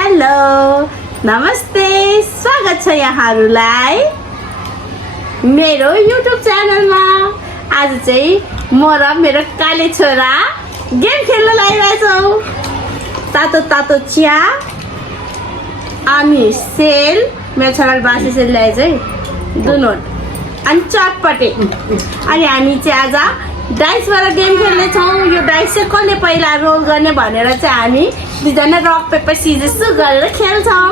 Hello नमस्ते स्वागत छ यहाँहरूलाई मेरो युट्युब च्यानलमा। आज चाहिँ म र मेरो काले छोरा गेम खेल्न लागिरहेछौँ। तातो तातो चिया अनि सेल मेरो छोराले बासी सेल ल्याए चाहिँ दुनोट अनि चटपटे अनि हामी चाहिँ आज डाइसबाट गेम खेल्नेछौँ। यो डाइस चाहिँ कसले पहिला रोल गर्ने भनेर चाहिँ हामी दुईजना रक पेपर सिजर सु गरेर खेल्छौँ।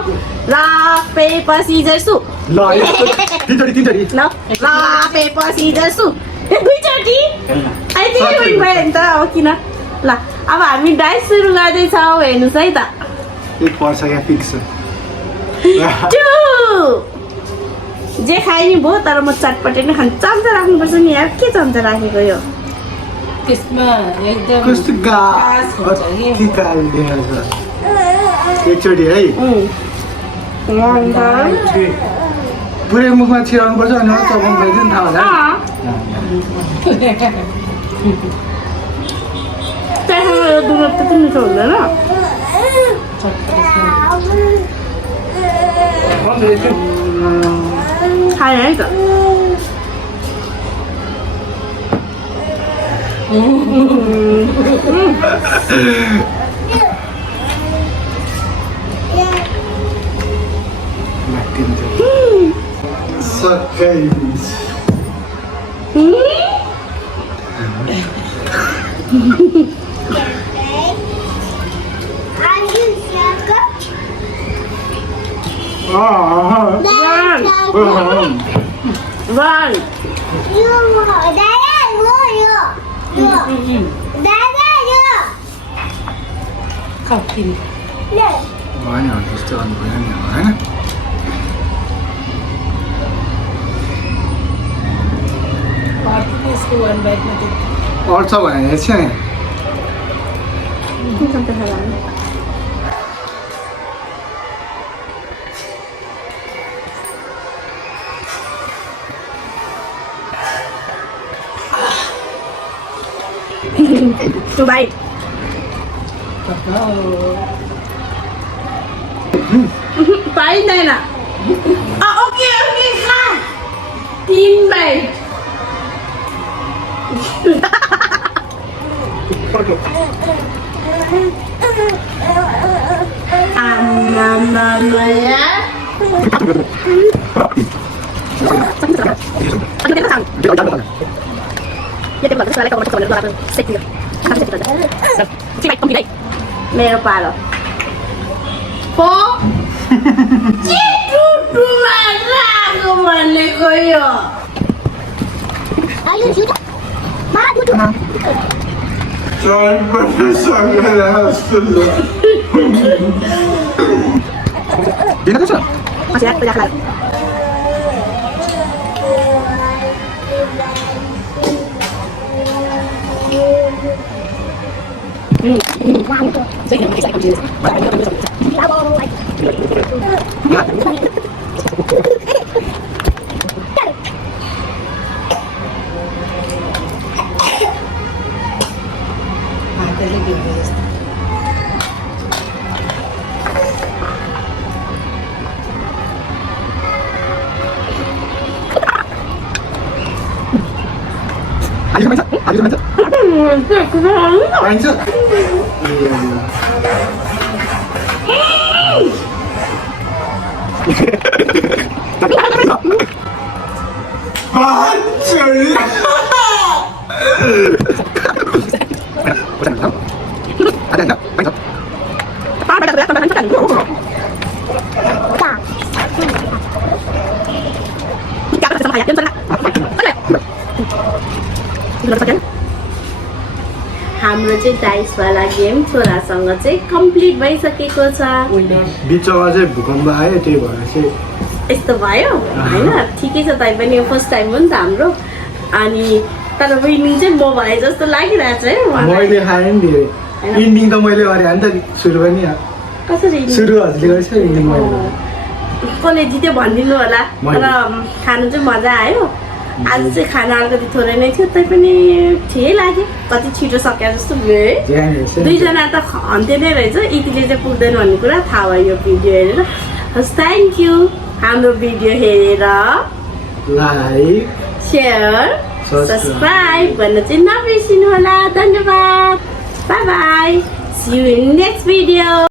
रक पेपर सिजर सु ल रक पेपर सिजर सु दुईचोटि अहिले विन भयो नि त हो किन। ल अब हामी डाइस सुरु गर्दैछौँ। हेर्नुहोस् है त जे खाए नि भयो तर म चटपटे नै खानु। चम्चा राख्नुपर्छ नि यार, के चम्चा राखेको यो त्यसमा एकदम कस्तो गाह्रो एकचोटि है पुरै मुखमा छिराउनु पर्छ अनि चपाउनु पर्छ नि थाहा होला। यो दुध त मिठो हुँदैन खाएँ है त। Run. खाऊ तिमी होइन त्यस्तो गर्नु भएन नि होइन। त्यसको वान बाइटमा त्यो अड्छ भने चाहिँ Two bite. पाइँदैन। ओके ओके खा 3 बाइट। मेरो पालो भनेको यो हाम्रो चाहिँ डाइसवाला गेम छोरासँग चाहिँ कम्प्लिट भइसकेको छ। बिचमा चाहिँ भूकम्प आयो त्यही भएर चाहिँ यस्तो भयो होइन। ठिकै छ तै पनि फर्स्ट टाइम हो नि त हाम्रो। अनि तर विनिङ चाहिँ म भए जस्तो लागिरहेको छ है। मैले खाएँ नि इन्डिङ त मैले गरेँ नि त सुरु पनि कसरी सुरु हजुरले गरेछ इन्डिङ मैले कसले जित्यो भनिदिनु होला। तर खानु चाहिँ मजा आयो। आज चाहिँ खाना अलिकति थोरै नै थियो तैपनि ठिकै लाग्यो कति छिटो सक्यो जस्तो भयो है ध्यान हेर्छ नि। दुईजना त अन्त्य नै रहेछ यतिले चाहिँ पुग्दैन भन्ने कुरा थाहा भयो यो भिडियो हेरेर हस् थ्याङ्क यू हाम्रो भिडियो हेरेर लाइक सेयर सब्सक्राइब गर्न चाहिँ नबिर्सिनु होला धन्यवाद bye bye see you in next video